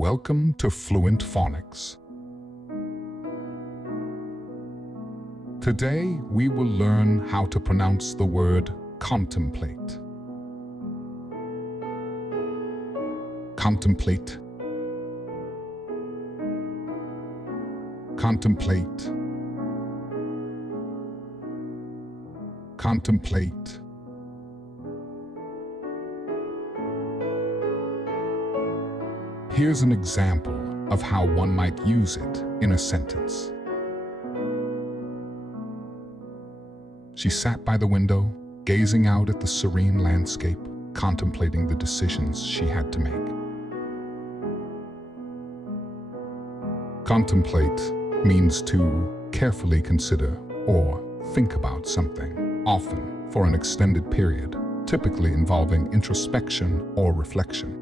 Welcome to Fluent Phonics. Today, we will learn how to pronounce the word contemplate. Contemplate. Contemplate. Contemplate. Here's an example of how one might use it in a sentence. She sat by the window, gazing out at the serene landscape, contemplating the decisions she had to make. Contemplate means to carefully consider or think about something, often for an extended period, typically involving introspection or reflection.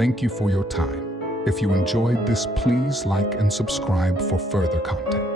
Thank you for your time. If you enjoyed this, please like and subscribe for further content.